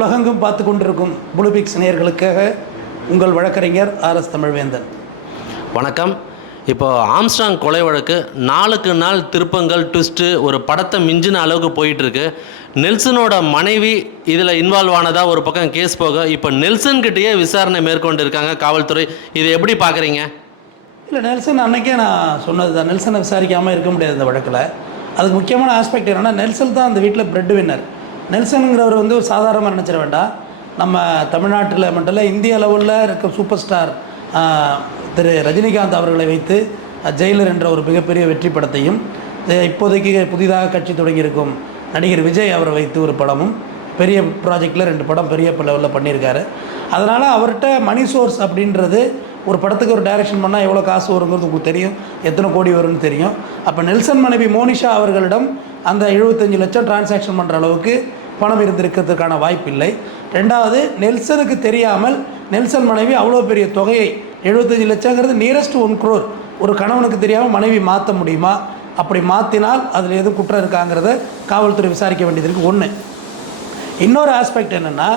உலகெங்கும் பார்த்து கொண்டிருக்கும் புளுபிக்ஸ் நேயர்களுக்காக உங்கள் வழக்கறிஞர் ஆர் எஸ் தமிழ்வேந்தன். வணக்கம். இப்போ ஆம்ஸ்ட்ராங் கொலை வழக்கு நாளுக்கு நாள் திருப்பங்கள் ட்விஸ்ட்டு ஒரு படத்தை மிஞ்சின அளவுக்கு போயிட்டு இருக்கு நெல்சனோட மனைவி இதில் இன்வால்வ் ஆனதா ஒரு பக்கம் கேஸ் போக இப்போ நெல்சன் கிட்டேயே விசாரணை மேற்கொண்டு இருக்காங்க காவல்துறை. இதை எப்படி பார்க்குறீங்க? இல்லை நெல்சன் அன்னைக்கே நான் சொன்னது தான். நெல்சனை விசாரிக்காமல் இருக்க முடியாது இந்த வழக்கில். அதுக்கு முக்கியமான ஆஸ்பெக்ட் என்னென்னா நெல்சன் தான் அந்த வீட்டில் பிரெட் வின்னர் நெல்சனுங்கிறவர் வந்து ஒரு சாதாரணமாக நினச்சிட வேண்டாம். நம்ம தமிழ்நாட்டில் மட்டும் இல்லை இந்திய அளவில் இருக்க சூப்பர் ஸ்டார் திரு ரஜினிகாந்த் அவர்களை வைத்து ஜெயிலர் என்ற ஒரு மிகப்பெரிய வெற்றி படத்தையும் இப்போதைக்கு புதிதாக கட்சி தொடங்கியிருக்கும் நடிகர் விஜய் அவரை வைத்து ஒரு படமும் பெரிய ப்ராஜெக்டில் ரெண்டு படம் பெரிய லெவலில் பண்ணியிருக்காரு. அதனால் அவர்கிட்ட மணி சோர்ஸ் அப்படின்றது ஒரு படத்துக்கு ஒரு டைரக்ஷன் பண்ணால் எவ்வளோ காசு வருங்கிறது உங்களுக்கு தெரியும் எத்தனை கோடி வரும்னு தெரியும். அப்போ நெல்சன் மனைவி மோனிஷா அவர்களிடம் அந்த 75 லட்சம் டிரான்சாக்ஷன் பண்ணுற அளவுக்கு பணம் இருந்திருக்கிறதுக்கான வாய்ப்பு இல்லை ரெண்டாவது நெல்சனுக்கு தெரியாமல் நெல்சன் மனைவி அவ்வளோ பெரிய தொகையை 75 லட்சங்கிறது நியரஸ்ட் ஒன் குரோர் ஒரு கணவனுக்கு தெரியாமல் மனைவி மாற்ற முடியுமா? அப்படி மாற்றினால் அதில் எதுவும் குற்றம் இருக்காங்கிறத காவல்துறை விசாரிக்க வேண்டியது இருக்குது ஒன்று இன்னொரு ஆஸ்பெக்ட் என்னென்னா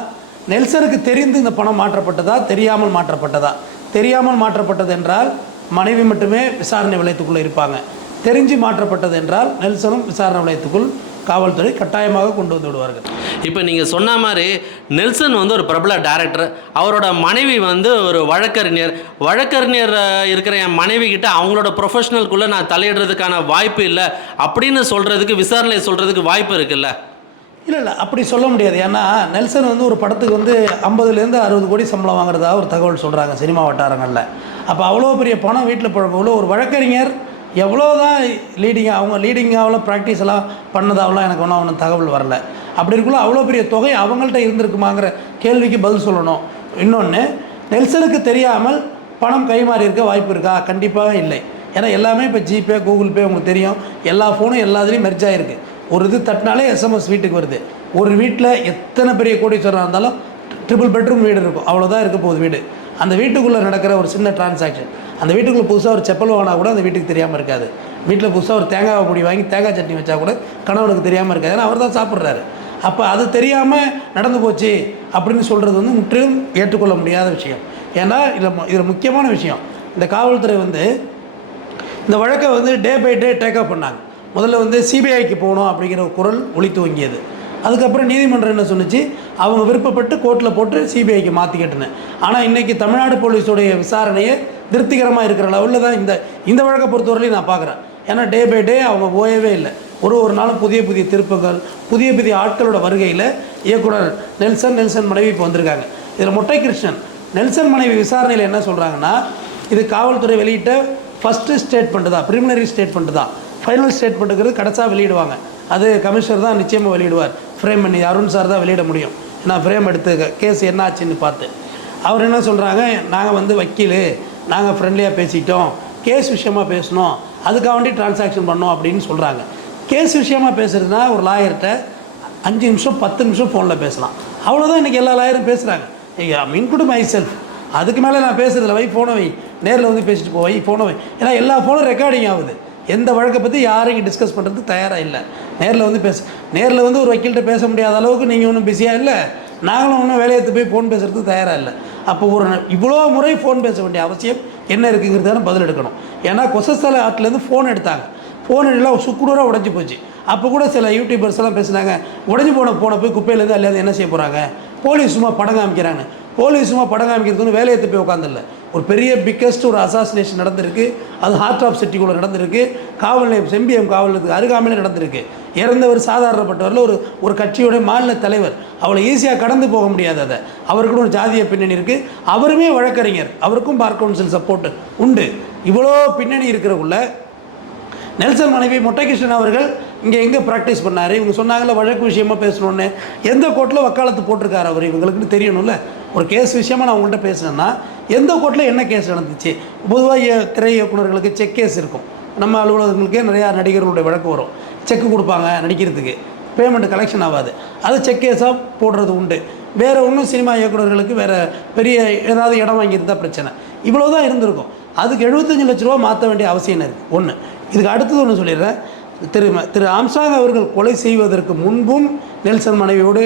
நெல்சனுக்கு தெரிந்து இந்த பணம் மாற்றப்பட்டதா? தெரியாமல் மாற்றப்பட்டதா? தெரியாமல் மாற்றப்பட்டது என்றால் மனைவி மட்டுமே விசாரணை வளையத்துக்குள்ளே இருப்பாங்க. தெரிஞ்சு மாற்றப்பட்டது என்றால் நெல்சனும் விசாரணை வளையத்துக்குள் காவல்துறை கட்டாயமாக கொண்டு வந்து விடுவார்கள். இப்போ நீங்கள் சொன்ன மாதிரி நெல்சன் வந்து ஒரு பிரபல டைரக்டர் அவரோட மனைவி வந்து ஒரு வழக்கறிஞர். வழக்கறிஞர் இருக்கிற என் மனைவி கிட்ட அவங்களோட ப்ரொஃபஷனல்குள்ளே நான் தலையிடுறதுக்கான வாய்ப்பு இல்லை. அப்படின்னு சொல்கிறதுக்கு விசாரணை சொல்கிறதுக்கு வாய்ப்பு இருக்குல்ல? இல்லை இல்லை அப்படி சொல்ல முடியாது. ஏன்னா நெல்சன் வந்து ஒரு படத்துக்கு வந்து ஐம்பதுலேருந்து அறுபது கோடி சம்பளம் வாங்குறதா ஒரு தகவல் சொல்கிறாங்க சினிமா வட்டாரங்களில். அப்போ அவ்வளோ பெரிய பணம் வீட்டில் புழக்கக்குள்ள ஒரு வழக்கறிஞர் எவ்வளோ தான் லீடிங் அவங்க லீடிங்காகலாம் ப்ராக்டிஸ் எல்லாம் பண்ணதாகலாம் எனக்கு ஒன்றும் ஒன்றும் தகவல் வரல. அப்படி இருக்குள்ள அவ்வளோ பெரிய தொகை அவங்கள்ட்ட இருந்திருக்குமாங்கிற கேள்விக்கு பதில் சொல்லணும். இன்னொன்று நெல்சனுக்கு தெரியாமல் பணம் கைமாறி இருக்க வாய்ப்பு இருக்கா? கண்டிப்பாக இல்லை. ஏன்னா எல்லாமே இப்போ ஜிபே கூகுள் பே உங்களுக்கு தெரியும். எல்லா ஃபோனும் எல்லாத்துலேயும் மெர்ஜ் ஆகிருக்கு ஒரு இது தட்டினாலே எஸ்எம்எஸ் வீட்டுக்கு வருது. ஒரு வீட்டில் எத்தனை பெரிய கோடீஸ்வரராக இருந்தாலும் ட்ரிபிள் பெட்ரூம் வீடு இருக்கும். அவ்வளோதான் இருக்க போகுது வீடு. அந்த வீட்டுக்குள்ளே நடக்கிற ஒரு சின்ன டிரான்சாக்ஷன் அந்த வீட்டுக்குள்ளே புதுசாக ஒரு செப்பல் வாங்கினா கூட அந்த வீட்டுக்கு தெரியாமல் இருக்காது. வீட்டில் புதுசாக ஒரு தேங்காய் பொடி வாங்கி தேங்காய் சட்னி வச்சா கூட கணவனுக்கு தெரியாமல் இருக்காது. ஏன்னா அவர் தான் சாப்பிட்றாரு. அப்போ அது தெரியாமல் நடந்து போச்சு அப்படின்னு சொல்கிறது வந்து முற்றிலும் ஏற்றுக்கொள்ள முடியாத விஷயம். ஏன்னா இதில் இதில் முக்கியமான விஷயம். இந்த காவல்துறை வந்து இந்த வழக்கை வந்து டே பை டே டேக்அப் பண்ணாங்க. முதல்ல வந்து சிபிஐக்கு போகணும் அப்படிங்கிற ஒரு குரல் ஒளி துவங்கியது. அதுக்கப்புறம் நீதிமன்றம் என்ன சொன்னிச்சு? அவங்க விருப்பப்பட்டு கோர்ட்டில் போட்டு சிபிஐக்கு மாற்றிக்கிட்டேன் ஆனால் இன்றைக்கி தமிழ்நாடு போலீஸுடைய விசாரணையை திருப்திகரமாக இருக்கிற லெவலில் தான் இந்த இந்த வழக்கை பொறுத்தவரையிலையும் நான் பார்க்குறேன். ஏன்னா டே பை டே அவங்க ஓயவே இல்லை. ஒரு ஒரு நாளும் புதிய புதிய திருப்பங்கள் புதிய புதிய ஆட்களோட வருகையில் இயக்குனர் நெல்சன் நெல்சன் மனைவி இப்போ வந்திருக்காங்க. இதில் மொட்டை கிருஷ்ணன் நெல்சன் மனைவி விசாரணையில் என்ன சொல்கிறாங்கன்னா இது காவல்துறை வெளியிட்ட ஃபஸ்ட்டு ஸ்டேட்மெண்ட் தான் ப்ரிலிமினரி ஸ்டேட்மெண்ட்டு தான். ஃபைனல் ஸ்டேட்மெண்ட்டுங்கிறது கடைசாக வெளியிடுவாங்க. அது கமிஷனர் தான் நிச்சயமாக வெளியிடுவார். ஃப்ரேம் பண்ணி அருண் சார் தான் வெளியிட முடியும். நான் ஃப்ரேம் எடுத்து கேஸ் என்ன ஆச்சுன்னு பார்த்து. அவர் என்ன சொல்கிறாங்க நாங்கள் வந்து வக்கீல் நாங்கள் ஃப்ரெண்ட்லியாக பேசிட்டோம். கேஸ் விஷயமாக பேசணும் அதுக்காக வேண்டி டிரான்சாக்ஷன் பண்ணோம் அப்படின்னு சொல்கிறாங்க கேஸ் விஷயமாக பேசுறதுனா ஒரு லாயர்கிட்ட அஞ்சு நிமிஷம் பத்து நிமிஷம் ஃபோனில் பேசலாம். அவ்வளோதான் இன்றைக்கி எல்லா லாயரும் பேசுகிறாங்க இன்க்ளூட் மை செல்ஃப் அதுக்கு மேலே நான் பேசுறதில்ல வை ஃபோனை வை. நேரில் வந்து பேசிட்டு போ வை ஃபோனை வை. ஏன்னா எல்லா ஃபோனும் ரெக்கார்டிங் ஆகுது. எந்த வழக்கை பற்றி யாரும் இங்கே டிஸ்கஸ் பண்ணுறதுக்கு தயாராக இல்லை. நேரில் வந்து பேச நேரில் வந்து ஒரு வக்கீல்கிட்ட பேச முடியாத அளவுக்கு நீங்கள் ஒன்றும் பிஸியாக இல்லை நாங்களும் ஒன்றும் வேலையத்து போய் ஃபோன் பேசுகிறதுக்கு தயாராக இல்லை. அப்போ ஒரு இவ்வளோ முறை ஃபோன் பேச வேண்டிய அவசியம் என்ன இருக்குங்கிறதான பதில் எடுக்கணும். ஏன்னா கொசஸ்தலை ஆட்டிலேருந்து ஃபோன் எடுத்தாங்க. ஃபோன் எல்லாம் சுக்குடூராக உடஞ்சி போச்சு. அப்போ கூட சில யூடியூபர்ஸ் எல்லாம் பேசுனாங்க உடஞ்சி போன ஃபோனை போய் குப்பையிலேருந்து அல்லது என்ன செய்ய போகிறாங்க போலீஸ் சும்மா படம் காமிக்கிறாங்க. போலீஸ் சும்மா படம் காமிக்கிறதுன்னு வேலையை போய் உட்காந்துல்ல ஒரு பெரிய பிக்கஸ்ட் ஒரு அசாசினேஷன் நடந்திருக்கு. அது ஹார்ட் ஆஃப் சிட்டிக்குள்ளே நடந்திருக்கு. காவல் நிலையம் செம்பியம் காவல் நிலையத்துக்கு அருகாமையில் நடந்திருக்கு. இறந்தவர் சாதாரணப்பட்டவரில் ஒரு ஒரு கட்சியோட மாநில தலைவர். அவளை ஈஸியாக கடந்து போக முடியாது அதை. அவருக்குன்னு ஒரு ஜாதிய பின்னணி இருக்குது அவருமே வழக்கறிஞர். அவருக்கும் பார் கவுன்சில் சப்போர்ட்டு உண்டு. இவ்வளோ பின்னணி இருக்கிறக்குள்ள நெல்சன் மனைவி முட்டைகிருஷ்ணன் அவர்கள் இங்கே எங்கே ப்ராக்டிஸ் பண்ணார்? இவங்க சொன்னாங்கல்ல வழக்கு விஷயமா பேசணுன்னு எந்த கோர்ட்டில் வக்காலத்து போட்டிருக்காரு அவர்? இவங்களுக்குன்னு தெரியணும்ல. ஒரு கேஸ் விஷயமாக நான் உங்கள்கிட்ட பேசுனேன்னா எந்த கோர்ட்டில் என்ன கேஸ் நடந்துச்சு? பொதுவாக திரை இயக்குனர்களுக்கு செக் கேஸ் இருக்கும். நம்ம அலுவலகங்களுக்கே நிறையா நடிகர்களுடைய வழக்கு வரும். செக்கு கொடுப்பாங்க நடிக்கிறதுக்கு. பேமெண்ட் கலெக்ஷன் ஆகாது. அது செக் கேஸாக போடுறது உண்டு. வேறு ஒன்றும் சினிமா இயக்குனர்களுக்கு வேறு பெரிய ஏதாவது இடம் வாங்கியிருந்தா பிரச்சனை. இவ்வளோ தான் இருந்திருக்கும். அதுக்கு எழுபத்தஞ்சு லட்ச ரூபா மாற்ற வேண்டிய அவசியம் என்ன இருக்குது ஒன்று இதுக்கு அடுத்தது ஒன்று சொல்லிடுறேன். திரு திரு ஆம்சாங் அவர்கள் கொலை செய்வதற்கு முன்பும் நெல்சன் மனைவியோடு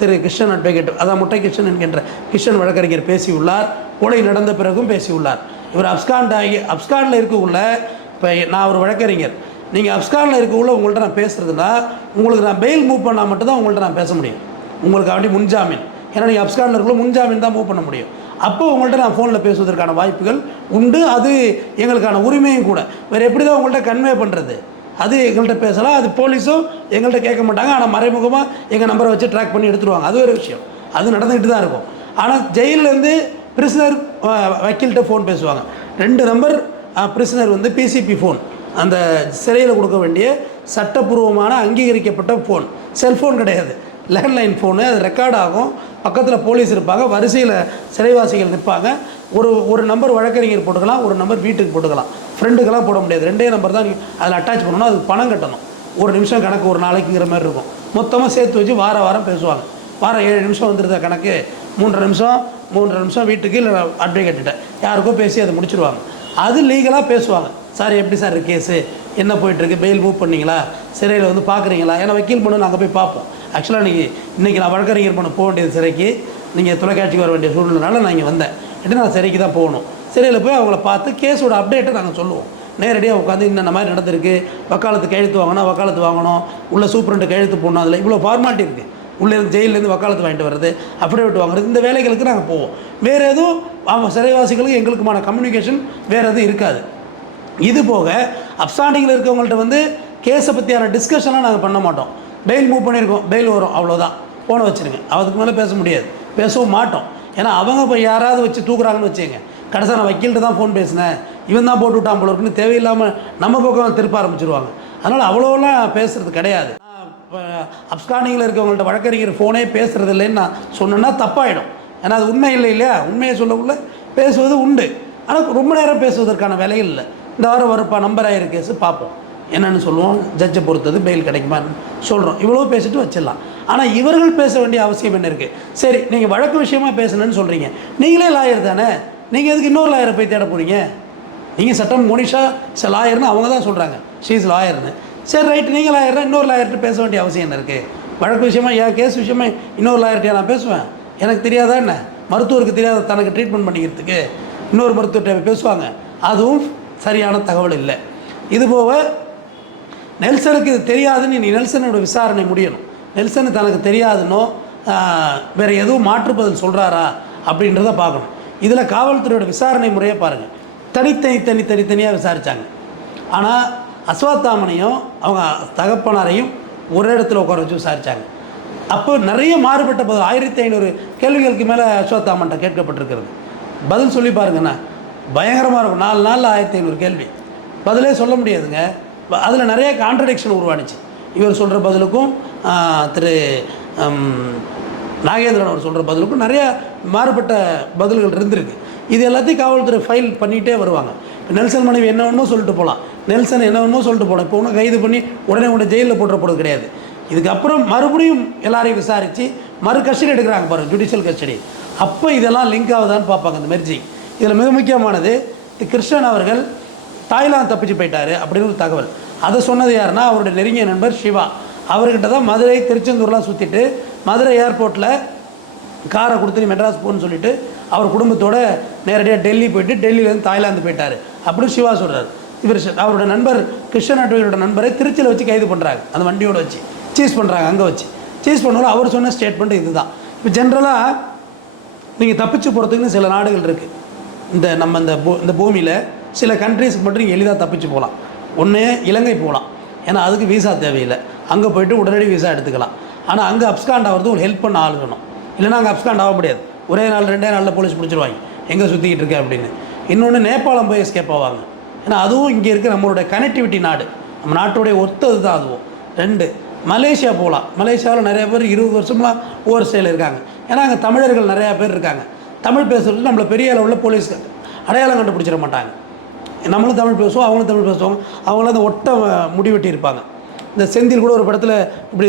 திரு கிருஷ்ணன் அட்வொகேட் அதான் முட்டை கிருஷ்ணன் என்கின்ற கிருஷ்ணன் வழக்கறிஞர் பேசியுள்ளார். கொலை நடந்த பிறகும் பேசியுள்ளார். இவர் அப்ஸ்காண்ட் ஆகி அப்ஸ்காண்டில் இருக்கக்குள்ள இப்போ நான் ஒரு வழக்கறிஞர். நீங்கள் அப்ஸ்காண்டில் இருக்கக்குள்ள உங்கள்கிட்ட நான் பேசுகிறதுனா உங்களுக்கு நான் பெயில் மூவ் பண்ணால் மட்டும்தான் உங்கள்கிட்ட நான் பேச முடியும். உங்களுக்கு அப்படி முன்ஜாமீன். ஏன்னா நீங்கள் அப்ஸ்காண்டில் இருக்கக்குள்ள முன்ஜாமீன் தான் மூவ் பண்ண முடியும். அப்போ உங்கள்கிட்ட நான் ஃபோனில் பேசுவதற்கான வாய்ப்புகள் உண்டு. அது எங்களுக்கான உரிமையும் கூட. வேறு எப்படி தான் உங்கள்கிட்ட கன்வே பண்ணுறது அது எங்கள்கிட்ட பேசலாம். அது போலீஸும் எங்கள்கிட்ட கேட்க மாட்டாங்க. ஆனால் மறைமுகமாக எங்கள் நம்பரை வச்சு ட்ராக் பண்ணி எடுத்துருவாங்க. அது ஒரு விஷயம். அது நடந்துக்கிட்டு தான் இருக்கும். ஆனால் ஜெயிலேருந்து பிரிசனர் வக்கீல்கிட்ட ஃபோன் பேசுவாங்க. ரெண்டு நம்பர் பிரிசனர் வந்து பிசிபி ஃபோன் அந்த சிறையில் கொடுக்க வேண்டிய சட்டப்பூர்வமான அங்கீகரிக்கப்பட்ட ஃபோன் செல்ஃபோன் கிடையாது. லேண்ட்லைன் ஃபோனு அது ரெக்கார்ட் ஆகும். பக்கத்தில் போலீஸ் இருப்பாங்க வரிசையில் சிறைவாசிகள் நிற்பாங்க. ஒரு ஒரு நம்பர் வழக்கறிஞர் போட்டுக்கலாம் ஒரு நம்பர் வீட்டுக்கு போட்டுக்கலாம். ஃப்ரெண்டுக்கெல்லாம் போட முடியாது. ரெண்டே நம்பர் தான் அதில் அட்டாச் பண்ணணும் அதுக்கு பணம் கட்டணும். ஒரு நிமிஷம் கணக்கு ஒரு நாளைக்குங்கிற மாதிரி இருக்கும். மொத்தமாக சேர்த்து வச்சு வார வாரம் பேசுவாங்க. வாரம் ஏழு நிமிஷம் வந்துருந்த கணக்கு? மூன்றரை நிமிஷம் மூன்றரை நிமிஷம் வீட்டுக்கு இல்லை அட்வொகேட்ட யாருக்கோ பேசி அதை முடிச்சுடுவாங்க அது லீகலாக பேசுவாங்க. சார் எப்படி சார் கேஸு என்ன போயிட்டுருக்கு பெயில் மூவ் பண்ணீங்களா? சிறையில் வந்து பார்க்குறீங்களா ஏன்னா வக்கீல் பண்ணு நாங்கள் போய் பார்ப்போம் ஆக்சுவலாக இன்றைக்கி இன்றைக்கி நான் வழக்கறிஞர் பண்ண போக வேண்டியது சிறைக்கு. நீங்கள் தொலைக்காட்சிக்கு வர வேண்டிய சூழ்நிலைனால நான் இங்கே வந்தேன். இட்டு நான் சிறைக்கு தான் போகணும். சிறையில் போய் அவங்கள பார்த்து கேஸோட அப்டேட்டை நாங்கள் சொல்லுவோம். நேரடியாக உட்காந்து இந்த மாதிரி நடந்திருக்கு. வக்காலத்து கையெழுத்து வாங்கினா வக்காலத்து வாங்கணும். உள்ள சூப்பரண்ட்டு கையெழுத்து போடணும். அதில் இவ்வளோ ஃபார்மாலிட்டி இருக்குது உள்ளே இருந்து ஜெயிலேருந்து வக்காலத்து வாங்கிட்டு வர்றது அஃபிடேவிட் வாங்குறது இந்த வேலைகளுக்கு நாங்கள் போவோம். வேறு எதுவும் அவங்க சிறைவாசிகளுக்கு எங்களுக்குமான கம்யூனிகேஷன் வேறு எதுவும் இருக்காது. இது போக அப்ஸ்டாண்டிங்கில் இருக்கவங்கள்ட்ட வந்து கேஸை பற்றியான டிஸ்கஷன்லாம் நாங்கள் பண்ண மாட்டோம். பெயில் மூவ் பண்ணியிருக்கோம் பெயில் வரும் அவ்வளோதான் ஃபோனை வச்சுருங்க. அதுக்கு மேலே பேச முடியாது. பேசவும் மாட்டோம். ஏன்னா அவங்க இப்போ யாராவது வச்சு தூக்குறாங்கன்னு வச்சுங்க கடைசியாக நான் வக்கீல்கிட்ட தான் ஃபோன் பேசினேன். இவன் தான் போட்டு விட்டான் போல இருக்குன்னு தேவையில்லாமல் நம்ம பக்கம் திருப்ப ஆரம்பிச்சிருவாங்க. அதனால் அவ்வளோலாம் பேசுறது கிடையாது. இப்போ அப்ஸ்காண்டிங்கில் இருக்கவங்கள்ட்ட வழக்கறிஞர் ஃபோனே பேசுகிறது இல்லைன்னு நான் சொன்னேன்னா தப்பாயிடும். ஏன்னா அது உண்மை இல்லை இல்லையா? உண்மையை சொல்லக்குள்ள பேசுவது உண்டு. ஆனால் ரொம்ப நேரம் பேசுவதற்கான வேலைகள் இல்லை. இந்த வாரம் வரப்பா நம்பர் ஆயிரம் கேஸு பார்ப்போம் என்னென்னு சொல்லுவோம் ஜட்ஜை பொறுத்தது பெயில் கிடைக்குமான்னு சொல்கிறோம் இவ்வளோ பேசிட்டு வச்சிடலாம். ஆனால் இவர்கள் பேச வேண்டிய அவசியம் என்ன இருக்குது சரி நீங்கள் வழக்கு விஷயமா பேசணும்னு சொல்கிறீங்க நீங்களே லாயர் தானே? நீங்கள் எதுக்கு இன்னொரு லாயரை போய் தேட போகிறீங்க நீங்கள் சட்டம் மோனிஷா ச லாயர்னு அவங்க தான் சொல்கிறாங்க ஷீஸ் லாயர்னு சரி ரைட் நீங்கள் லாயர்னா இன்னொரு லாயர்கிட்ட பேச வேண்டிய அவசியம் என்ன இருக்குது வழக்கு விஷயமா என் கேஸ் விஷயமா இன்னொரு லாயர்கிட்ட நான் பேசுவேன்? எனக்கு தெரியாதா என்ன? மருத்துவருக்கு தெரியாத தனக்கு ட்ரீட்மெண்ட் பண்ணிக்கிறதுக்கு இன்னொரு மருத்துவர்கிட்ட பேசுவாங்க. அதுவும் சரியான தகவல் இல்லை. இது போக நெல்சனுக்கு இது தெரியாதுன்னு நீ நெல்சனோட விசாரணை முடியணும். நெல்சனு தனக்கு தெரியாதுன்னோ வேறு எதுவும் மாற்று பதில் சொல்கிறாரா அப்படின்றத பார்க்கணும். இதில் காவல்துறையோட விசாரணை முறையை பாருங்கள் தனித்தனி தனி தனித்தனியாக விசாரித்தாங்க ஆனால் அஸ்வாத்தாமனையும் அவங்க தகப்பனாரையும் ஒரு இடத்துல உட்கார வச்சு விசாரித்தாங்க அப்போ நிறைய மாறுபட்ட பதில் ஆயிரத்தி ஐநூறு கேள்விகளுக்கு மேலே அஸ்வத்தாமன்ட்ட கேட்கப்பட்டிருக்கிறது. பதில் சொல்லி பாருங்கண்ணா பயங்கரமாக இருக்கும். நாலு நாளில் ஆயிரத்தி ஐநூறு கேள்வி. பதிலே சொல்ல முடியாதுங்க. அதில் நிறைய கான்ட்ரடிக்ஷன் உருவானுச்சு. இவர் சொல்கிற பதிலுக்கும் திரு நாகேந்திரன் அவர் சொல்கிற பதிலுக்கும் நிறைய மாறுபட்ட பதில்கள் இருந்திருக்கு. இது எல்லாத்தையும் காவல்துறை ஃபைல் பண்ணிகிட்டே வருவாங்க. நெல்சன் மனைவி என்ன ஒன்றும் சொல்லிட்டு போகலாம் நெல்சன் என்ன ஒன்றும் சொல்லிட்டு போகலாம் இப்போ ஒன்றும் கைது பண்ணி உடனே உடனே ஜெயிலில் போட்டுற கிடையாது. இதுக்கப்புறம் மறுபடியும் எல்லாரையும் விசாரித்து மறு கஸ்டடி எடுக்கிறாங்க பாருங்கள் ஜுடிஷியல் கஸ்டடி அப்போ இதெல்லாம் லிங்க் ஆகுதான்னு பார்ப்பாங்க இந்த மெர்ஜி. இதில் மிக முக்கியமானது கிருஷ்ணன் அவர்கள் தாய்லாந்து தப்பிச்சு போயிட்டாரு அப்படின்னு ஒரு தகவல். அதை சொன்னது யாருன்னா அவருடைய நெருங்கிய நண்பர் சிவா அவர்கிட்ட தான் மதுரை திருச்செந்தூர்லாம் சுற்றிட்டு மதுரை ஏர்போர்ட்டில் காரை கொடுத்து நீ மெட்ராஸ் போன்னு சொல்லிட்டு அவர் குடும்பத்தோடு நேரடியாக டெல்லி போயிட்டு டெல்லியிலேருந்து தாய்லாந்து போயிட்டார் அப்படின்னு சிவா சொல்கிறார் இவர் அவரோட நண்பர் கிருஷ்ணன் அட்வையோட நண்பரை திருச்சியில் வச்சு கைது பண்ணுறாங்க அந்த வண்டியோட வச்சு. சீஸ் பண்ணுறாங்க அங்கே வச்சு. சீஸ் பண்ணுவோம் அவர் சொன்ன ஸ்டேட்மெண்ட் இதுதான். இப்போ ஜென்ரலாக நீங்கள் தப்பிச்சு போகிறதுக்குன்னு சில நாடுகள் இருக்குது இந்த நம்ம இந்த பூ இந்த பூமியில் சில கண்ட்ரீஸ்க்கு மட்டும் எளிதாக தப்பிச்சு போகலாம். ஒன்று இலங்கை போகலாம். ஏன்னா அதுக்கு விசா தேவையில்லை. அங்கே போயிட்டு உடனடி விசா எடுத்துக்கலாம். ஆனால் அங்கே அப்ஸ்காண்ட் ஆகிறது ஒரு ஹெல்ப் பண்ண ஆள் வேணும். இல்லைன்னா அங்கே அப்ஸ்காண்ட் ஆக முடியாது. ஒரே நாள் ரெண்டே நாளில் போலீஸ் பிடிச்சிருவாங்க. எங்கே சுற்றிக்கிட்டு இருக்க அப்படின்னு. இன்னொன்று நேபாளம் போய் எஸ்கேப் ஆவாங்க. ஏன்னா அதுவும் இங்கே இருக்க நம்மளுடைய கனெக்டிவிட்டி நாடு. நம்ம நாட்டுடைய ஒத்தது தான் அதுவும். ரெண்டு மலேசியா போகலாம். மலேசியாவில் நிறைய பேர் இருபது வருஷமாக ஒவ்வொரு ஸ்டைலில் இருக்காங்க. ஏன்னா அங்கே தமிழர்கள் நிறையா பேர் இருக்காங்க. தமிழ் பேசுறது நம்மளை பெரிய அளவில் போலீஸ் அடையாளம் கண்டுபிடிச்சிட மாட்டாங்க. நம்மளும் தமிழ் பேசுவோம் அவங்களும் தமிழ் பேசுவாங்க. அவங்களும் அந்த ஒட்ட முடி வெட்டி இருப்பாங்க இந்த செந்தில் கூட ஒரு படத்தில் இப்படி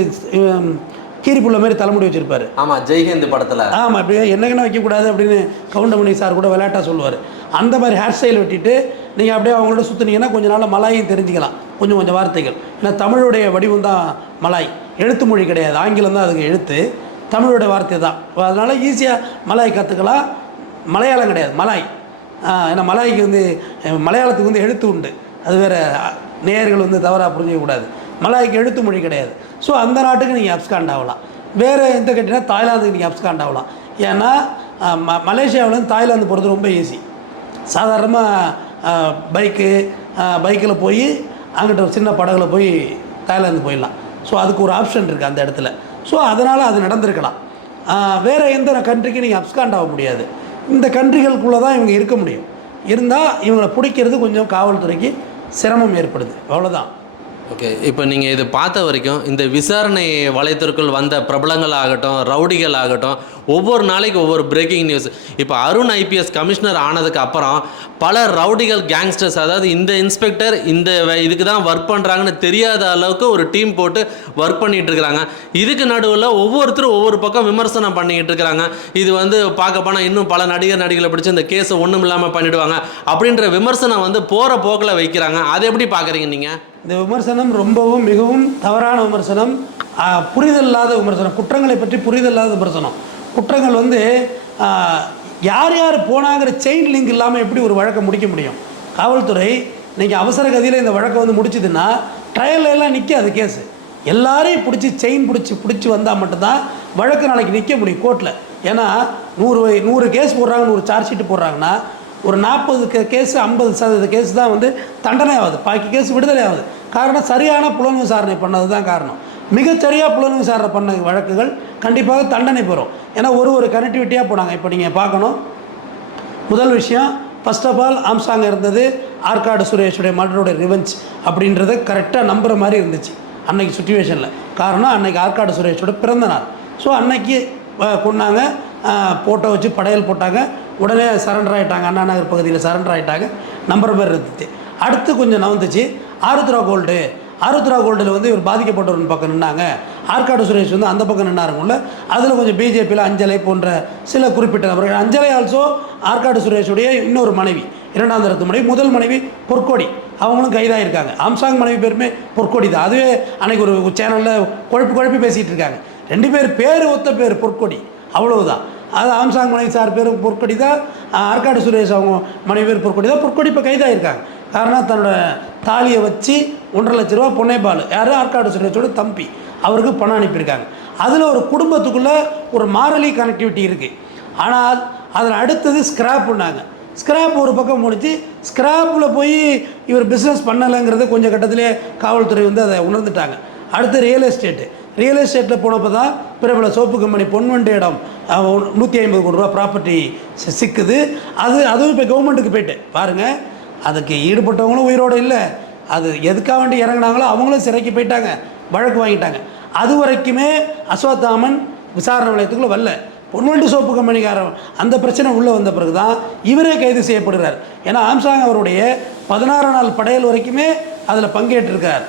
கீரிப்புள்ள மாதிரி தலைமுடி வச்சுருப்பாரு. ஆமாம் ஜெய்ஹிந்த் படத்தில். ஆமாம் இப்படி என்னங்கன்னு வைக்கக்கூடாது அப்படின்னு கவுண்டமணி சார் கூட விளையாட்டாக சொல்லுவார். அந்த மாதிரி ஹேர் ஸ்டைல் வெட்டிட்டு நீங்கள் அப்படியே அவங்களோட சுற்றுனீங்கன்னா கொஞ்ச நாள் மலாயும் தெரிஞ்சுக்கலாம். கொஞ்சம் கொஞ்சம் வார்த்தைகள். ஏன்னா தமிழுடைய வடிவம் தான் மலாய். எழுத்து மொழி கிடையாது. ஆங்கிலம் தான் அதுக்கு எழுத்து. தமிழோட வார்த்தை தான். அதனால் ஈஸியாக மலாய் கற்றுக்கலாம் மலையாளம் கிடையாது. மலாய். ஏன்னா மலாய்க்கு வந்து மலையாளத்துக்கு வந்து எழுத்து உண்டு. அது வேறு நேயர்கள் வந்து தவறாக புரிஞ்சிக்கக்கூடாது மலாய்க்கு எழுத்து மொழி கிடையாது. ஸோ அந்த நாட்டுக்கு நீங்கள் அப்ஸ்காண்ட் ஆகலாம். வேறு எந்த கண்ட்ரினா தாய்லாந்துக்கு நீங்கள் அப்ஸ்காண்ட் ஆகலாம். ஏன்னா ம மலேசியாவிலேருந்து தாய்லாந்து போகிறது ரொம்ப ஈஸி சாதாரணமாக பைக்கு பைக்கில் போய் அங்கிட்ட ஒரு சின்ன படகுல போய் தாய்லாந்து போயிடலாம். ஸோ அதுக்கு ஒரு ஆப்ஷன் இருக்குது அந்த இடத்துல. ஸோ அதனால் அது நடந்திருக்கலாம். வேறு எந்த கண்ட்ரிக்கு நீங்கள் அப்ஸ்காண்ட் ஆக முடியாது. இந்த கண்ட்ரிகளுக்குள்ளே தான் இவங்க இருக்க முடியும். இருந்தால் இவங்களை பிடிக்கிறது கொஞ்சம் காவல்துறைக்கு சிரமம் ஏற்படுது. அவ்வளோதான் ஓகே இப்போ நீங்கள் இது பார்த்த வரைக்கும் இந்த விசாரணை வளையத்திற்குள் வந்த பிரபலங்கள் ஆகட்டும் ரவுடிகள் ஆகட்டும் ஒவ்வொரு நாளைக்கு ஒவ்வொரு பிரேக்கிங் நியூஸ் இப்போ அருண் ஐபிஎஸ் கமிஷனர் ஆனதுக்கு அப்புறம் பல ரவுடிகள் கேங்ஸ்டர்ஸ் அதாவது இந்த இன்ஸ்பெக்டர் இந்த வே- இதுக்கு தான் ஒர்க் பண்ணுறாங்கன்னு தெரியாத அளவுக்கு ஒரு டீம் போட்டு ஒர்க் பண்ணிட்டு இருக்கிறாங்க இதுக்கு நடுவில் ஒவ்வொருத்தரும் ஒவ்வொரு பக்கம் விமர்சனம் பண்ணிக்கிட்டு இருக்கிறாங்க இது வந்து பார்க்க போனால் இன்னும் பல நடிகர் நடிகளை பிடிச்சி இந்த கேஸை ஒன்றும் இல்லாமல் பண்ணிடுவாங்க அப்படின்ற விமர்சனம் வந்து போகிற போக்கில் வைக்கிறாங்க. அதை எப்படி பார்க்குறீங்க நீங்கள் இந்த விமர்சனம் ரொம்பவும் மிகவும் தவறான விமர்சனம். புரிதல்லாத புரிதல் இல்லாத விமர்சனம். குற்றங்களை பற்றி புரிதல் இல்லாத விமர்சனம். குற்றங்கள் வந்து யார் யார் போனாங்கிற செயின் லிங்க் இல்லாமல் எப்படி ஒரு வழக்கை முடிக்க முடியும்? காவல்துறை நீங்கள் அவசர கதியில் இந்த வழக்கை வந்து முடிச்சுதுன்னா ட்ரையல்ல எல்லாம் நிற்காது கேஸு எல்லாரையும் பிடிச்சி செயின் பிடிச்சி பிடிச்சி வந்தால் மட்டும்தான் வழக்கு நாளைக்கு நிற்க முடியும் கோர்ட்டில் ஏன்னா நூறு நூறு கேஸ் போடுறாங்க நூறு சார்ஜ் ஷீட்டு போடுறாங்கன்னா ஒரு நாற்பது கேஸு ஐம்பது சதவீத கேஸ் தான் வந்து தண்டனை ஆகுது பாக்கி கேஸ் விடுதலை ஆகுது காரணம் சரியான புலன் விசாரணை பண்ணது தான் காரணம். மிகச்சரியாக புலன் விசாரணை பண்ண வழக்குகள் கண்டிப்பாக தண்டனை பெறும். ஏன்னா ஒரு ஒரு கனெக்டிவிட்டியாக போனாங்க. இப்போ நீங்கள் பார்க்கணும். முதல் விஷயம் ஃபர்ஸ்ட் ஆஃப் ஆல் ஆம்சாங் இருந்தது. ஆற்காடு சுரேஷுடைய மர்டருடைய ரிவெஞ்ச் அப்படின்றத கரெக்டாக நம்புகிற மாதிரி இருந்துச்சு. அன்னைக்கு சுச்சுவேஷனில் காரணம் அன்னைக்கு ஆற்காடு சுரேஷோட பிறந்த நாள். ஸோ அன்னைக்கு கொண்டாங்க போட்டோ ஃபோட்டோ வச்சு படையல் போட்டாங்க. உடனே சரண்டர் ஆகிட்டாங்க அண்ணா நகர் பகுதியில் சரண்டர் ஆகிட்டாங்க நம்பர் பேர் இருந்துச்சு. அடுத்து கொஞ்சம் நவந்துச்சு. ஆருத்ரா கோல்டு ஆருத்ரா கோல்டில் வந்து இவர் பாதிக்கப்பட்டவர்கள் பக்கம் நின்னாங்க. ஆற்காடு சுரேஷ் வந்து அந்த பக்கம் நின்னாருக்குள்ள அதில் கொஞ்சம் பிஜேபியில் அஞ்சலை போன்ற சில குறிப்பிட்ட நபர்கள். அஞ்சலை ஆல்சோ ஆற்காடு சுரேஷுடைய இன்னொரு மனைவி இரண்டாம் தரத்து மனைவி முதல் மனைவி பொற்கொடி. அவங்களும் கைதாகிருக்காங்க ஆம்சாங் மனைவி பேருமே பொற்கொடி தான். அதுவே அன்னைக்கு ஒரு சேனலில் குழப்பி குழப்பி பேசிகிட்டு இருக்காங்க. ரெண்டு பேர் பேர் ஒத்த பேர் பொற்கொடி. அவ்வளவுதான். அது ஆம்சாங் மனைவி சார் பேர் பொற்கொடி தான். ஆற்காடு சுரேஷ் அவங்க மனைவி பேர் பொற்கொடி தான். பொற்கொடி இப்போ கைதாகிருக்காங்க காரணம் தன்னோட தாலியை வச்சு ஒன்றரை லட்ச ரூபா பொன்னேபால். யார் ஆற்காடு சுரேஷோட தம்பி. அவருக்கு பணம் அனுப்பியிருக்காங்க. அதில் ஒரு குடும்பத்துக்குள்ளே ஒரு மாரலி கனெக்டிவிட்டி இருக்குது ஆனால் அதில் அடுத்தது ஸ்கிராப்புன்னாங்க ஸ்கிராப் ஒரு பக்கம் முடிச்சு ஸ்கிராப்பில் போய் இவர் பிஸ்னஸ் பண்ணலைங்கிறத கொஞ்சம் கட்டத்திலே காவல்துறை வந்து அதை உணர்ந்துட்டாங்க. அடுத்து ரியல் எஸ்டேட்டு ரியல் எஸ்டேட்டில் போனப்போ தான் பிரபல சோப்பு கம்பெனி பொன்வண்டு இடம் நூற்றி ஐம்பது கோடி ரூபா ப்ராப்பர்ட்டி சிக்குது. அது அதுவும் இப்போ கவர்மெண்ட்டுக்கு போயிட்டு. பாருங்கள் அதுக்கு ஈடுபட்டவங்களும் உயிரோடு இல்லை. அது எதுக்காக வேண்டி இறங்குனாங்களோ அவங்களும் சிறைக்கு போயிட்டாங்க வழக்கு வாங்கிட்டாங்க. அது வரைக்குமே அஸ்வத்தாமன் விசாரணை நிலையத்துக்குள்ளே வரல. பொன்வண்டு சோப்பு கம்பெனிக்காரன் அந்த பிரச்சனை உள்ளே வந்த பிறகு தான் இவரே கைது செய்யப்படுகிறார் ஏன்னா ஆம்சாங் அவருடைய பதினாறு நாள் படையல் வரைக்குமே அதில் பங்கேற்றிருக்கார்.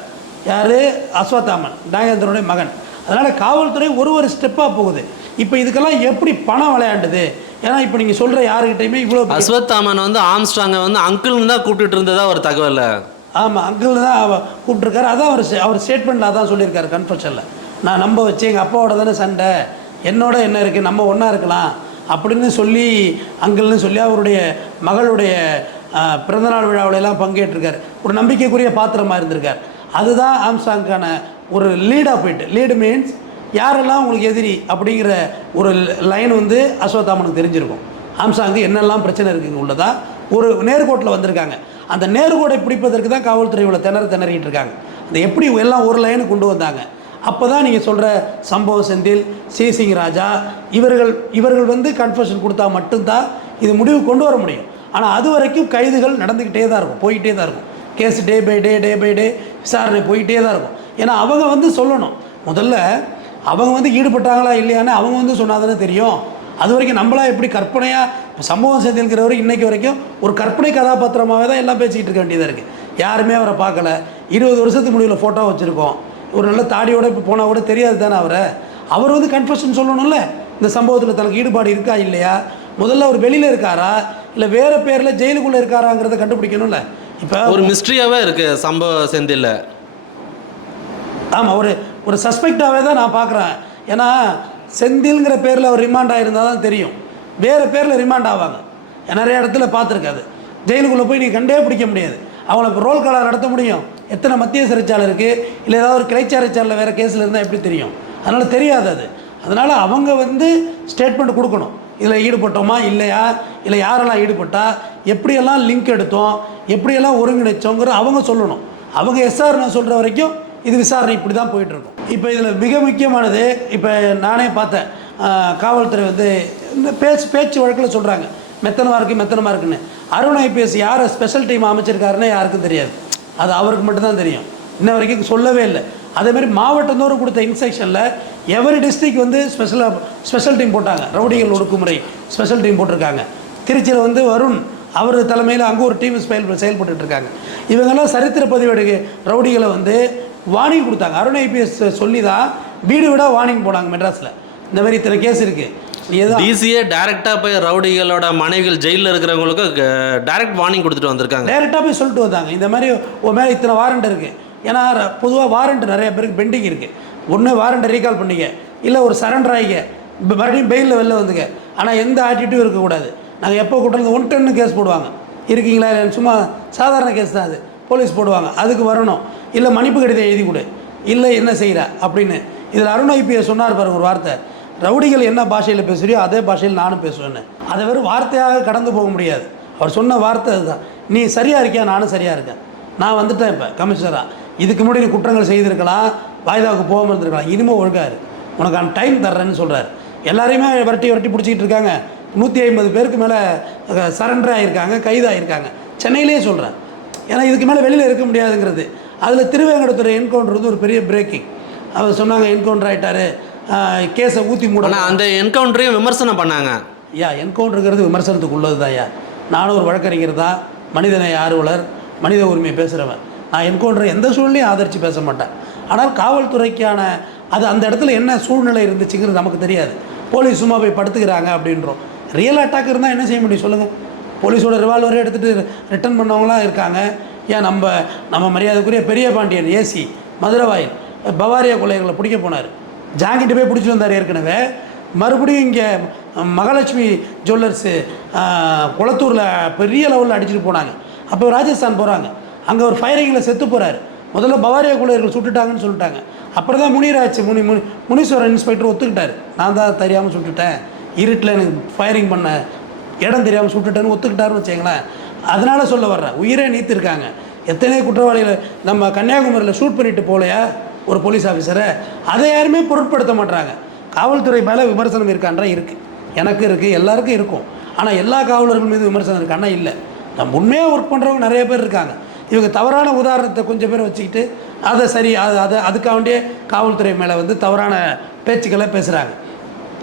யார்? அஸ்வத்தாமன் நாகேந்திரனுடைய மகன். அதனால் காவல்துறை ஒரு ஒரு ஸ்டெப்பாக போகுது. இப்போ இதுக்கெல்லாம் எப்படி பணம் விளையாண்டுது? ஏன்னா இப்போ நீங்கள் சொல்கிற யாருக்கிட்டையுமே இவ்வளோ அஸ்வத்தாமன் வந்து ஆம்ஸ்டாங்கை வந்து அங்கிள்னு தான் கூப்பிட்டுட்டு இருந்ததா ஒரு தகவலை ஆமாம் அங்கிள் தான் அவ கூப்பிட்ருக்காரு அதான் அவர் அவர் ஸ்டேட்மெண்ட்டில் அதான் சொல்லியிருக்காரு கன்ஃபெஷனில் நான் நம்ப வச்சு எங்கள் அப்பாவோட தானே சண்டை. என்னோட என்ன இருக்குது நம்ம ஒன்றா இருக்கலாம். அப்படின்னு சொல்லி அங்கிள்னு சொல்லி அவருடைய மகளுடைய பிறந்தநாள் விழாவிலெல்லாம் பங்கேற்றிருக்காரு. ஒரு நம்பிக்கைக்குரிய பாத்திரமாக இருந்திருக்கார். அதுதான் ஆம்சாங்கான ஒரு லீடாக போயிட்டு. லீடு மீன்ஸ் யாரெல்லாம் உங்களுக்கு எதிரி அப்படிங்கிற ஒரு லைன் வந்து அஸ்வத்தாமனுக்கு தெரிஞ்சிருக்கும். ஆம்சாங்கு என்னெல்லாம் பிரச்சனை இருக்குங்க உள்ளதா? ஒரு நேர்கோட்டில் வந்திருக்காங்க. அந்த நேர்கோடை பிடிப்பதற்கு தான் காவல்துறை இவ்வளோ திணற திணறிட்டு இருக்காங்க. அந்த எப்படி எல்லாம் ஒரு லைனு கொண்டு வந்தாங்க? அப்போ தான் நீங்கள் சொல்கிற சம்பவ செந்தில் சேசிங் ராஜா இவர்கள் இவர்கள் வந்து கன்ஃபர்ஷன் கொடுத்தா மட்டும்தான் இது முடிவு கொண்டு வர முடியும். ஆனால் அது வரைக்கும் கைதுகள் நடந்துக்கிட்டே தான் இருக்கும் போயிட்டே தான் இருக்கும். Case day by day day by day விசாரணை போயிட்டே தான் இருக்கும். ஏன்னா அவங்க வந்து சொல்லணும். முதல்ல அவங்க வந்து ஈடுபட்டாங்களா இல்லையான்னு அவங்க வந்து சொன்னாதானே தெரியும். அது வரைக்கும் நம்மளா எப்படி கற்பனையாக இப்போ சம்பவம் செஞ்சிருக்கிறவர் இன்னைக்கு வரைக்கும் ஒரு கற்பனை கதாபாத்திரமாகவே தான் எல்லாம் பேசிக்கிட்டு இருக்க வேண்டியதாக இருக்குது யாருமே அவரை பார்க்கல. இருபது வருஷத்துக்கு முடிவில் ஃபோட்டோ வச்சுருக்கோம். ஒரு நல்ல தாடியோட இப்போ போனால் கூட தெரியாது தானே அவரை. அவர் வந்து கன்ஃபெஷன் சொல்லணும்ல? இந்த சம்பவத்தில் தனக்கு ஈடுபாடு இருக்கா இல்லையா? முதல்ல அவர் வெளியில் இருக்காரா? இல்லை வேறு பேரில் ஜெயிலுக்குள்ளே இருக்காராங்கிறத கண்டுபிடிக்கணும்ல? இப்போ ஒரு மிஸ்ட்ரியாவே இருக்கு சம்பவ செந்தில்ல. ஆமாம் ஒரு ஒரு சஸ்பெக்டாகவே தான் நான் பார்க்குறேன். ஏன்னா செந்தில்ங்கிற பேரில் அவர் ரிமாண்ட் ஆகியிருந்தால் தான் தெரியும். வேறு பேரில் ரிமாண்ட் ஆவாங்க. நிறைய இடத்துல பார்த்துருக்காது. ஜெயிலுக்குள்ளே போய் நீ கண்டே பிடிக்க முடியாது. அவங்கள ரோல் காலர் நடத்த முடியும். எத்தனை மத்திய சிறைச்சாலை இருக்குது இல்லை ஏதாவது ஒரு கிளை சிறைச்சாலையில் வேறு கேஸில் இருந்தால் எப்படி தெரியும்? அதனால் தெரியாது அது. அதனால் அவங்க வந்து ஸ்டேட்மெண்ட் கொடுக்கணும். இதில் ஈடுபட்டோமா? இல்லையா? இல்லை யாரெல்லாம் ஈடுபட்டா? எப்படியெல்லாம் லிங்க் எடுத்தோம்? எப்படியெல்லாம் ஒருங்கிணைச்சோங்கிற அவங்க சொல்லணும். அவங்க எஸ்ஆர்னு சொல்கிற வரைக்கும் இது விசாரணை இப்படி தான் போயிட்டுருக்கும் இப்போ இதில் மிக முக்கியமானது இப்போ நானே பார்த்தேன். காவல்துறை வந்து பேச்சு பேச்சு வழக்கில் சொல்கிறாங்க மெத்தனமாக இருக்குது மெத்தனமாக இருக்குன்னு அருண் ஐபிஎஸ் யாரை ஸ்பெஷல் டீம் அமைச்சிருக்காருன்னு யாருக்கும் தெரியாது. அது அவருக்கு மட்டும்தான் தெரியும். இன்ன வரைக்கும் சொல்லவே இல்லை. அதேமாதிரி மாவட்டந்தோறும் கொடுத்த இன்ஸ்ட்ரக்ஷனில் எவரி டிஸ்ட்ரிக்ட் வந்து ஸ்பெஷலாக ஸ்பெஷல் டீம் போட்டாங்க. ரவுடிகள் ஒடுக்குமுறை ஸ்பெஷல் டீம் போட்டிருக்காங்க. திருச்சியில் வந்து வருண் அவர் தலைமையில் அங்கே ஒரு டீம் செயல் செயல்பட்டு இருக்காங்க இவங்கெல்லாம் சரித்திர பதிவேடு ரவுடிகளை வந்து வார்னிங் கொடுத்தாங்க. அருண் ஐபிஎஸ் சொல்லி தான் வீடு வீடாக வார்னிங் போனாங்க மெட்ராஸில். இந்த மாதிரி இத்தனை கேஸ் இருக்குது டிசியே டைரக்டாக போய் ரவுடிகளோட மனைவிகள் ஜெயிலில் இருக்கிறவங்களுக்கு டைரக்ட் வார்னிங் கொடுத்துட்டு வந்திருக்காங்க. டைரெக்டாக போய் சொல்லிட்டு வந்தாங்க. இந்த மாதிரி உன் மேலே இத்தனை வாரண்ட் இருக்குது ஏன்னா பொதுவாக வாரண்ட் நிறைய பேருக்கு பெண்டிங் இருக்குது ஒன்று வாரண்ட்டை ரீகால் பண்ணிக்க இல்லை ஒரு சரண்டர் ஆகிக்க இப்போ மறுபடியும் பெயிலில் வெளில வந்துக்க ஆனால் எந்த ஆட்டிடியூடும் இருக்கக்கூடாது. நாங்கள் எப்போ கூட்டம் ஒன் டென்னு கேஸ் போடுவாங்க. இருக்கீங்களா? இல்லைன்னு சும்மா சாதாரண கேஸ் தான் அது. போலீஸ் போடுவாங்க. அதுக்கு வரணும். இல்லை மன்னிப்பு கடிதம் எழுதி கொடு. இல்லை என்ன செய்கிற அப்படின்னு. இதில் அருண் ஐபிஎஸ் சொன்னார் பாருங்க ஒரு வார்த்தை. ரவுடிகள் என்ன பாஷையில் பேசுறியோ அதே பாஷையில் நானும் பேசுவேன்னு. அதை வெறும் வார்த்தையாக கடந்து போக முடியாது. அவர் சொன்ன வார்த்தை அதுதான். நீ சரியாக இருக்கியா? நானும் சரியாக இருக்கேன். நான் வந்துட்டேன் இப்போ கமிஷனராக இதுக்கு முன்னாடி நீ குற்றங்கள் செய்திருக்கலாம் வாய்தாவுக்கு போகாமல் இருந்திருக்கலாம். இனிமேல் ஒழுங்காரு. உனக்கான டைம் தர்றேன்னு சொல்கிறார் எல்லாரையுமே விரட்டி விரட்டி பிடிச்சிக்கிட்டு இருக்காங்க. நூற்றி ஐம்பது பேருக்கு மேலே சரண்டர் ஆகியிருக்காங்க கைதாகிருக்காங்க சென்னையிலேயே சொல்கிறேன் ஏன்னா இதுக்கு மேலே வெளியில் இருக்க முடியாதுங்கிறது. அதில் திருவேங்கடத்துறை என்கவுண்டர் வந்து ஒரு பெரிய பிரேக்கிங் அவர் சொன்னாங்க என்கவுண்டர் ஆகிட்டாரு கேஸை ஊற்றி மூட ஆனால் அந்த என்கவுண்டரையும் விமர்சனம் பண்ணாங்க. ஐயா என்கவுண்டருங்கிறது விமர்சனத்துக்கு உள்ளது தான் ஐயா நானும் ஒரு வழக்கறிஞர் தான் மனிதனை ஆர்வலர் மனித உரிமை பேசுகிறவன் நான் என்கவுண்டரை எந்த சூழ்நிலையும் ஆதரித்து பேச மாட்டேன். ஆனால் காவல்துறைக்கான அது அந்த இடத்துல என்ன சூழ்நிலை இருந்துச்சுங்கிறது நமக்கு தெரியாது. போலீஸ் சும்மா போய் படுத்துக்கிறாங்க அப்படின்றோம். ரியல் அட்டாக் இருந்தால் என்ன செய்ய முடியும் சொல்லுங்கள் போலீஸோட ரிவால்வரே எடுத்துகிட்டு ரிட்டர்ன் பண்ணவங்களாம் இருக்காங்க. ஏன் நம்ம நம்ம மரியாதைக்குரிய பெரிய பாண்டியன் ஏசி மதுரவாயில் பவாரியா கொள்ளையர்களை பிடிக்க போனார். ஜாங்கிட்டு போய் பிடிச்சிட்டு வந்தார் ஏற்கனவே. மறுபடியும் இங்கே மகாலட்சுமி ஜுவல்லர்ஸு குளத்தூரில் பெரிய லெவலில் அடிச்சுட்டு போனாங்க. அப்போ ராஜஸ்தான் போகிறாங்க அங்கே ஒரு ஃபயரிங்கில் செத்து போகிறாரு முதல்ல பவாரியா கொள்ளையர்கள் சுட்டுட்டாங்கன்னு சொல்லிட்டாங்க. அப்புறம் தான் முனிராஜ் முனி முனி முனீஸ்வரன் இன்ஸ்பெக்டர் ஒத்துக்கிட்டாரு. நான் தான் தெரியாமல் சுட்டுட்டேன். இருட்டில் எனக்கு ஃபயரிங் பண்ண இடம் தெரியாமல் சுட்டுட்டேன்னு ஒத்துக்கிட்டாருன்னு வச்சுங்களேன் அதனால் சொல்ல வர்றேன். உயிரே நீத்திருக்காங்க. எத்தனை குற்றவாளிகளை நம்ம கன்னியாகுமரியில் ஷூட் பண்ணிட்டு போகலையா? ஒரு போலீஸ் ஆஃபீஸரை அதை யாருமே பொருட்படுத்த மாட்டாங்க காவல்துறை மேலே விமர்சனம் இருக்கான்றா இருக்குது எனக்கு இருக்குது எல்லாருக்கும் இருக்கும். ஆனால் எல்லா காவலர்கள் மீது விமர்சனம் இருக்கான்னா இல்லை. நம்ம உண்மையாக ஒர்க் பண்ணுறவங்க நிறைய பேர் இருக்காங்க. இவங்க தவறான உதாரணத்தை கொஞ்சம் பேர் வச்சுக்கிட்டு அதை சரி அது அதை அதுக்காகண்டியே காவல்துறை மேலே வந்து தவறான பேச்சுக்களை பேசுகிறாங்க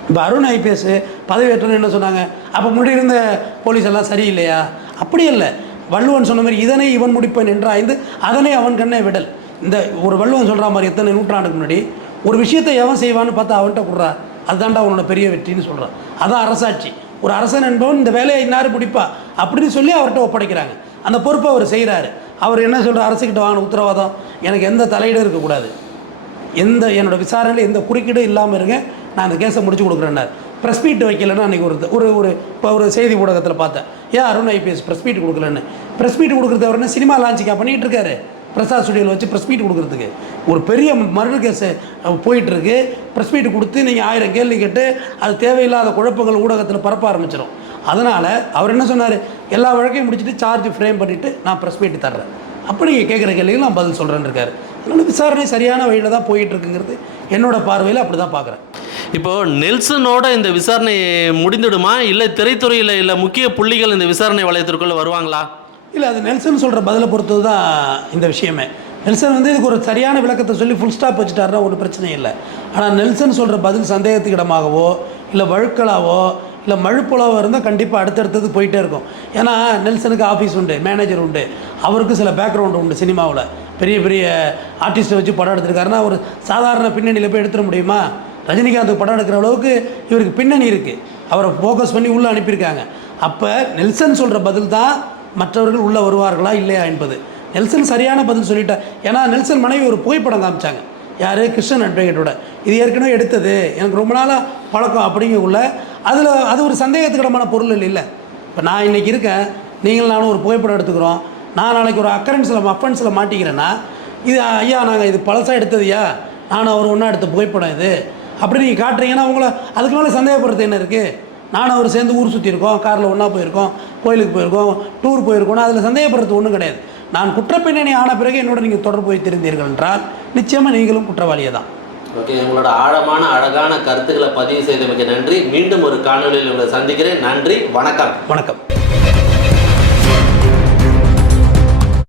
இப்போ அருண் ஐபிஎஸ் பதவியேற்றணும் என்ன சொன்னாங்க? அப்போ முன்னாடி இருந்த போலீஸ் எல்லாம் சரியில்லையா? அப்படி இல்லை. வள்ளுவன் சொன்ன மாதிரி இதனை இவன் முடிப்பன் என்றாய்ந்து அதனை அவன் கண்ணே விடல். இந்த ஒரு வள்ளுவன் சொல்கிற மாதிரி எத்தனை நூற்றாண்டுக்கு முன்னாடி ஒரு விஷயத்தை எவன் செய்வான்னு பார்த்து அவன்கிட்ட கொடுறா. அதுதான்டா அவனோட பெரிய வெற்றின்னு சொல்கிறான் அதான் அரசாட்சி. ஒரு அரசன் என்பவன் இந்த வேலையை இன்னாரு பிடிப்பா? அப்படின்னு சொல்லி அவர்கிட்ட ஒப்படைக்கிறாங்க. அந்த பொறுப்பை அவர் செய்கிறாரு அவர் என்ன சொல்கிறார் அரசுக்கிட்ட வாங்கின உத்தரவாதம். எனக்கு எந்த தலையீடும் இருக்கக்கூடாது. எந்த என்னோடய விசாரணையில் எந்த குறுக்கீடும் இல்லாமல் இருங்க. நான் அந்த கேஸை முடிச்சு கொடுக்குறேன்னார். ப்ரெஸ் மீட் வைக்கலன்னு அன்றைக்கி ஒரு ஒரு ஒரு இப்போ ஒரு செய்தி ஊடகத்தில் பார்த்தேன். ஏன் அருண் ஐபிஎஸ் ப்ரெஸ் மீட் கொடுக்கலன்னு? ப்ரெஸ் மீட் கொடுக்குறது அவர் என்ன சினிமா லான்ச்சிக்காக பண்ணிகிட்டு இருக்காரு? பிரசாத் ஸ்டுடியோவில் வச்சு ப்ரெஸ் மீட் கொடுக்குறதுக்கு. ஒரு பெரிய மர்டர் கேஸு போயிட்டுருக்கு. ப்ரெஸ் மீட் கொடுத்து நீங்கள் ஆயிரம் கேள்வி கேட்டு அது தேவையில்லாத குழப்பங்கள் ஊடகத்தில் பரப்ப ஆரம்பிச்சிடும் அதனால் அவர் என்ன சொன்னார்? எல்லா வழக்கையும் முடிச்சுட்டு சார்ஜ் ஃப்ரேம் பண்ணிவிட்டு நான் ப்ரெஸ் மீட் தர்றேன். அப்போ நீங்கள் கேட்குற கேள்விகள் நான் பதில் சொல்கிறேன்னு இருக்காரு. அதனால் விசாரணை சரியான வழியில் தான் போயிட்டுருக்குங்கிறது என்னோடய என்னோட பார்வையில் அப்படி தான் பார்க்குறேன் இப்போ நெல்சனோட இந்த விசாரணை முடிந்துடுமா? இல்லை திரைத்துறையில் இல்லை முக்கிய புள்ளிகள் இந்த விசாரணை வளையத்திற்குள்ளே வருவாங்களா? இல்லை அது நெல்சன் சொல்கிற பதிலை பொறுத்தது தான் இந்த விஷயமே. நெல்சன் வந்து இதுக்கு ஒரு சரியான விளக்கத்தை சொல்லி ஃபுல் ஸ்டாப் வச்சுட்டாருன்னா ஒன்றும் பிரச்சனை இல்லை. ஆனால் நெல்சன் சொல்கிற பதில் சந்தேகத்துக்கு இடமாகவோ இல்லை வழுக்கலாவோ இல்லை மழுப்புலவோ இருந்தால் கண்டிப்பாக அடுத்தடுத்தது போயிட்டே இருக்கும். ஏன்னா நெல்சனுக்கு ஆஃபீஸ் உண்டு மேனேஜர் உண்டு. அவருக்கு சில பேக்ரவுண்டு உண்டு சினிமாவில். பெரிய பெரிய ஆர்டிஸ்ட்டை வச்சு படம் எடுத்திருக்காருன்னா ஒரு சாதாரண பின்னணியில் போய் எடுத்துட முடியுமா? ரஜினிகாந்த் படம் எடுக்கிற அளவுக்கு இவருக்கு பின்னணி இருக்குது அவரை ஃபோக்கஸ் பண்ணி உள்ளே அனுப்பியிருக்காங்க. அப்போ நெல்சன் சொல்கிற பதில் தான் மற்றவர்கள் உள்ளே வருவார்களா இல்லையா என்பது. நெல்சன் சரியான பதில் சொல்லிட்டா ஏன்னா நெல்சன் மனைவி ஒரு புகைப்படம் காமிச்சாங்க. யார்? கிருஷ்ணன் அட்வொகேட்டோட இது ஏற்கனவே எடுத்தது. எனக்கு ரொம்ப நாளாக பழக்கம் அப்படிங்கக்குள்ள அதில் அது ஒரு சந்தேகத்துக்கிடமான பொருள் இல்லை இப்போ நான் இன்றைக்கி இருக்கேன். நீங்களும் நானும் ஒரு புகைப்படம் எடுத்துக்கிறோம். நான் நாளைக்கு ஒரு அக்கரன்ஸில் அஃபன்ஸில் மாட்டிக்கிறேன்னா இது ஐயா நாங்கள் இது பழசாக எடுத்ததுயா? நான் அவர் ஒன்றா எடுத்த புகைப்படம் இது. அப்படி நீங்கள் காட்டுறீங்கன்னா உங்களை அதுக்கு மேலே சந்தேகப்படுறது என்ன இருக்குது நானும் அவர் சேர்ந்து ஊர் சுற்றிருக்கோம் காரில் ஒன்றா போயிருக்கோம். கோயிலுக்கு போயிருக்கோம். டூர் போயிருக்கோம் அதில் சந்தேகப்படுறது ஒன்றும் கிடையாது. நான் குற்றப்பின்னணி ஆன பிறகு என்னோட நீங்கள் தொடர்பு வைத்திருந்தீர்கள் என்றால் நிச்சயமாக நீங்களும் குற்றவாளியே தான் ஓகே உங்களோட ஆழமான அழகான கருத்துக்களை பதிவு செய்தமைக்கு நன்றி. மீண்டும் ஒரு காணொலியில் உங்களை சந்திக்கிறேன். நன்றி. வணக்கம். வணக்கம்.